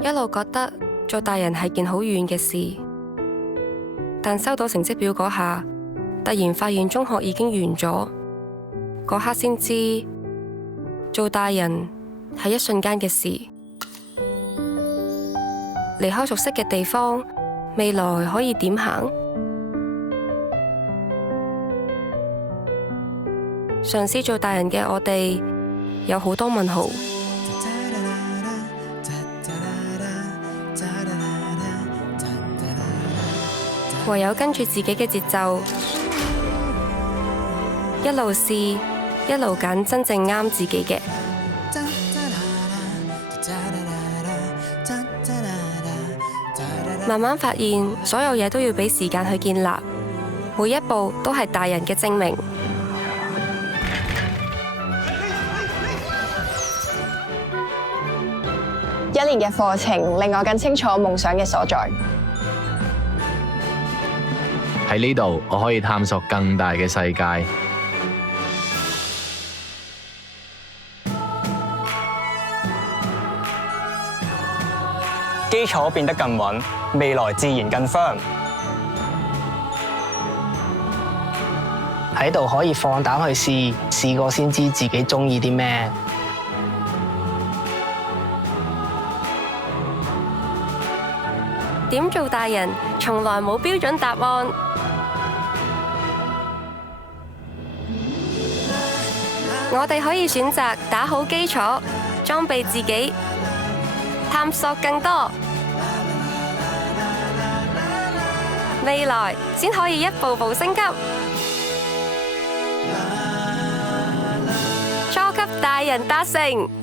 一路覺得做大人係件好遠嘅事，但收到成績表嗰下，突然發現中學已經完咗，嗰刻先知做大人係一瞬間嘅事。離開熟悉嘅地方，未來可以點行？嘗試做大人嘅我哋，有好多問號。唯有跟住自己嘅節奏，一路試，一路揀真正啱自己嘅。慢慢發現，所有嘢都要俾時間去建立，每一步都係大人嘅證明。一年嘅課程令我更清楚夢想嘅所在。喺呢度，我可以探索更大嘅世界。基礎變得更穩，未來自然更 firm。喺度可以放膽去試，試過先知自己鍾意啲咩。點做大人，從來冇標準答案。我哋可以選擇打好基礎，裝備自己，探索更多。未來先可以一步步升級。初級大人達成。